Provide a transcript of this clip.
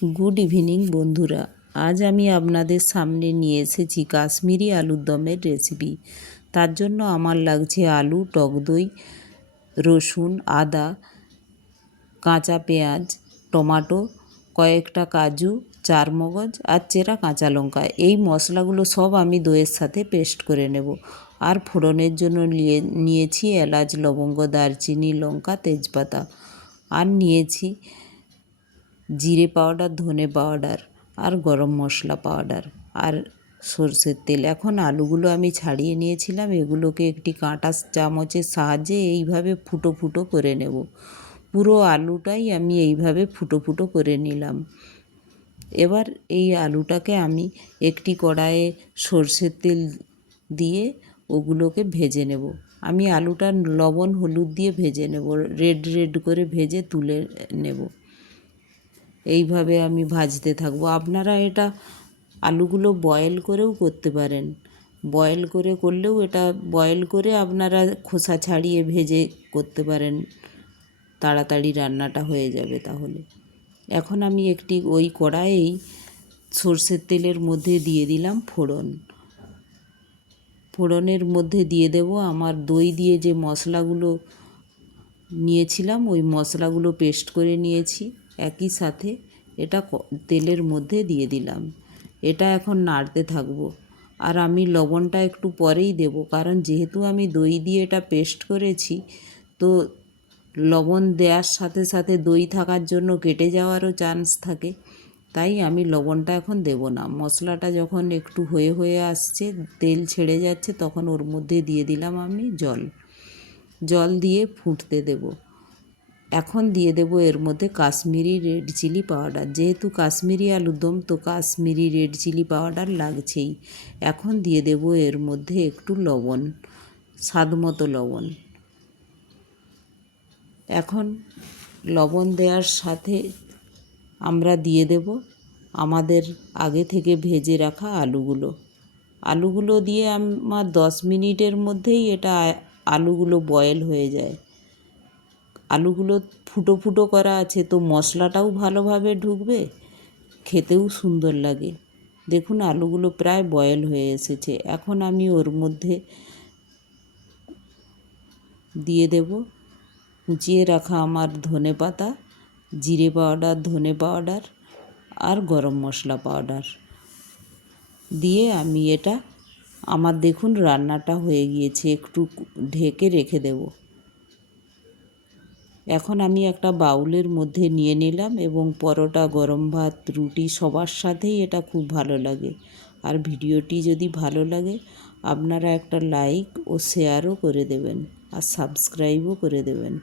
Good evening বন্ধুরা, আজ আমি আপনাদের সামনে নিয়ে এসেছি কাশ্মীরি আলুর দমের রেসিপি। তার জন্য আমার লাগছে আলু, টক দই, রসুন, আদা, কাঁচা পেঁয়াজ, টমেটো, কয়েকটা কাজু, চারমগজ আর চেরা কাঁচা লঙ্কা। এই মশলাগুলো সব আমি দইয়ের সাথে পেস্ট করে নেব। আর ফোড়নের জন্য নিয়েছি এলাচ, লবঙ্গ, দারচিনি, লঙ্কা, তেজপাতা। আর নিয়েছি জিরে পাউডার, ধনে পাউডার আর গরম মশলা পাউডার আর সরষের তেল। এখন আলুগুলো আমি ছাড়িয়ে নিয়েছিলাম, এগুলোকে একটি কাঁটা চামচের সাহায্যে এইভাবে ফুটো ফুটো করে নেব। পুরো আলুটাই আমি এইভাবে ফুটো ফুটো করে নিলাম। এবার এই আলুটাকে আমি একটি কড়াইয়ে সরষের তেল দিয়ে ওগুলোকে ভেজে নেব। আমি আলুটা লবণ হলুদ দিয়ে ভেজে নেব, রেড রেড করে ভেজে তুলে নেব। এইভাবে আমি ভাজতে থাকবো। আপনারা এটা আলুগুলো বয়েল করেও করতে পারেন। বয়েল করে করলেও এটা বয়েল করে আপনারা খোসা ছাড়িয়ে ভেজে করতে পারেন, তাড়াতাড়ি রান্নাটা হয়ে যাবে তাহলে। এখন আমি একটি ওই কড়াইয়েই সরষের তেলের মধ্যে দিয়ে দিলাম ফোড়ন। ফোড়নের মধ্যে দিয়ে দেব আমার দই দিয়ে যে মশলাগুলো নিয়েছিলাম, ওই মশলাগুলো পেস্ট করে নিয়েছি। একই সাথে এটা তেলের মধ্যে দিয়ে দিলাম। এটা এখন নাড়তে থাকবো। আর আমি লবণটা একটু পরেই দেব, কারণ যেহেতু আমি দই দিয়ে এটা পেস্ট করেছি, তো লবণ দেওয়ার সাথে সাথে দই থাকার জন্য কেটে যাওয়ারও চান্স থাকে। তাই আমি লবণটা এখন দেব না। মশলাটা যখন একটু হয়ে হয়ে আসছে, তেল ছেড়ে যাচ্ছে, তখন ওর মধ্যে দিয়ে দিলাম আমি জল দিয়ে ফুটতে দেব। এখন দিয়ে দেব এর মধ্যে কাশ্মীরি রেড চিলি পাউডার। যেহেতু কাশ্মীরি আলুর দম, তো কাশ্মীরি রেড চিলি পাউডার লাগছেই। এখন দিয়ে দেব এর মধ্যে একটু লবণ, স্বাদ মতো লবণ। এখন লবণ দেওয়ার সাথে আমরা দিয়ে দেব আমাদের আগে থেকে ভেজে রাখা আলুগুলো দিয়ে আমার 10 মিনিটের মধ্যেই এটা আলুগুলো বয়েল হয়ে যায়। আলুগুলো ফুটো ফুটো করা আছে, তো মশলাটাও ভালোভাবে ঢুকবে, খেতেও সুন্দর লাগে। দেখুন আলুগুলো প্রায় বয়েল হয়ে এসেছে। এখন আমি ওর মধ্যে দিয়ে দেব কুচিয়ে রাখা আমার ধনে পাতা, জিরে পাউডার, ধনে পাউডার আর গরম মশলা পাউডার দিয়ে আমি এটা আমার দেখুন রান্নাটা হয়ে গিয়েছে। একটু ঢেকে রেখে দেব। এখন আমি একটা বাউলের মধ্যে নিয়ে নিলাম এবং পরোটা, গরম ভাত, রুটি সবার সাথেই এটা খুব ভালো লাগে। আর ভিডিওটি যদি ভালো লাগে আপনারা একটা লাইক ও শেয়ারও করে দেবেন আর সাবস্ক্রাইবও করে দেবেন।